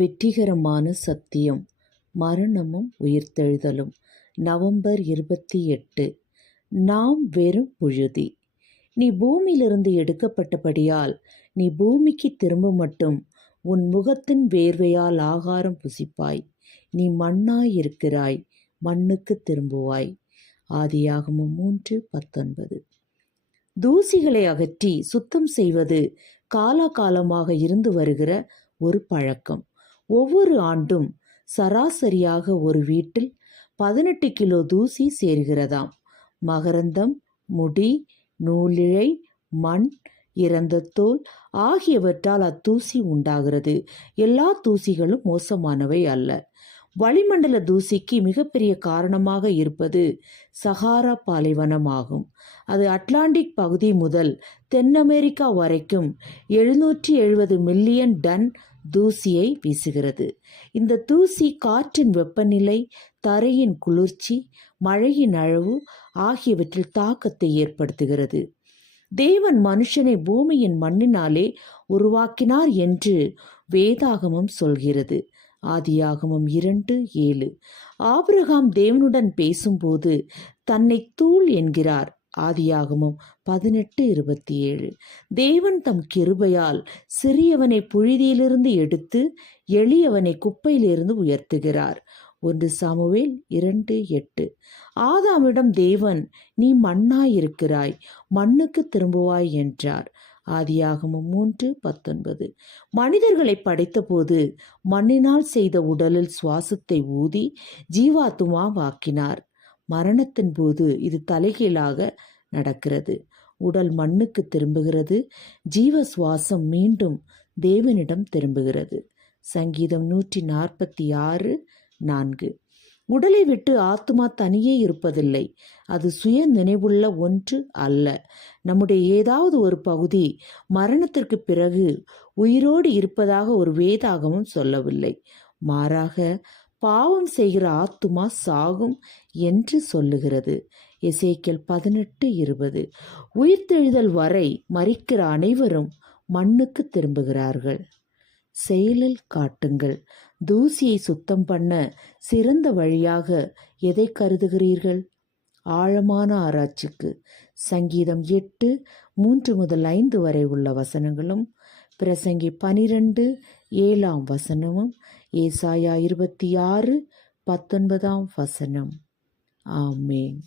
வெற்றிகரமான சத்தியம். மரணமும் உயிர்த்தெழுதலும். நவம்பர் இருபத்தி எட்டு. நாம் வெறும் புழுதி. நீ பூமியிலிருந்து எடுக்கப்பட்டபடியால் நீ பூமிக்கு திரும்ப மட்டும் உன் முகத்தின் வேர்வையால் ஆகாரம் புசிப்பாய். நீ மண்ணாயிருக்கிறாய் மண்ணுக்கு திரும்புவாய். ஆதியாகமும் மூன்று பத்தொன்பது. தூசிகளை அகற்றி சுத்தம் செய்வது காலாகாலமாக இருந்து வருகிற ஒரு பழக்கம். ஒவ்வொரு ஆண்டும் சராசரியாக ஒரு வீட்டில் பதினெட்டு கிலோ தூசி சேர்கிறதாம். மகரந்தம் முடி நூலிழை மண் இறந்த தோல் ஆகியவற்றால் அத்தூசி உண்டாகிறது. எல்லா தூசிகளும் மோசமானவை அல்ல. வளிமண்டல தூசிக்கு மிகப்பெரிய காரணமாக இருப்பது சஹாரா பாலைவனம் ஆகும் அது அட்லாண்டிக் பகுதி முதல் தென் அமெரிக்கா வரைக்கும் எழுநூற்றி எழுபது மில்லியன் டன் தூசியை வீசுகிறது. இந்த தூசி காற்றின் வெப்பநிலை தரையின் குளிர்ச்சி மழையின் அளவு ஆகியவற்றில் தாக்கத்தை ஏற்படுத்துகிறது. தேவன் மனுஷனை பூமியின் மண்ணினாலே உருவாக்கினார் என்று வேதாகமம் சொல்கிறது. ஆதியாகமும் இரண்டு ஏழு. ஆபிரகாம் தேவனுடன் பேசும்போது தன்னை தூள் என்கிறார். ஆதியாகமும் பதினெட்டு இருபத்தி ஏழு தேவன் தம் கிருபையால் சிறியவனை புழுதியிலிருந்து எடுத்து எளியவனை குப்பையிலிருந்து உயர்த்துகிறார். ஒன்று சாமுவேல் இரண்டு எட்டு. ஆதாமிடம் தேவன் நீ மண்ணாயிருக்கிறாய் மண்ணுக்கு திரும்புவாய் என்றார். ஆதியாகமும் மூன்று பத்தொன்பது. மனிதர்களை படைத்தபோது மண்ணினால் செய்த உடலில் சுவாசத்தை ஊதி ஜீவாத்துமா வாக்கினார். மரணத்தின் போது இது தலைகீழாக நடக்கிறது. உடல் மண்ணுக்கு திரும்புகிறது. ஜீவ சுவாசம் மீண்டும் தேவனிடம் திரும்புகிறது. சங்கீதம் நூற்றி நாற்பத்தி ஆறு நான்கு. உடலை விட்டு ஆத்மா தனியே இருப்பதில்லை. அது சுய நினைவுள்ள ஒன்று அல்ல. நம்முடைய ஏதாவது ஒரு பகுதி மரணத்திற்கு பிறகு உயிரோடு இருப்பதாக ஒரு வேதாகமும் சொல்லவில்லை. மாறாக பாவம் செய்கிற ஆத்துமா சாகும் என்று சொல்லுகிறது. எசேக்கியல் பதினெட்டு இருபது. உயிர்த்தெழுதல் வரை மறிக்கிற அனைவரும் மண்ணுக்கு திரும்புகிறார்கள். செயலில் காட்டுங்கள். தூசியை சுத்தம் பண்ண சிறந்த வழியாக எதை கருதுகிறீர்கள்? ஆழமான ஆராய்ச்சிக்கு. சங்கீதம் எட்டு மூன்று முதல் ஐந்து வரை உள்ள வசனங்களும் பிரசங்கி பனிரெண்டு ஏழாம் வசனமும் ஏசாயா இருபத்தி ஆறு பத்தொன்பதாம் வசனம். ஆமேன்.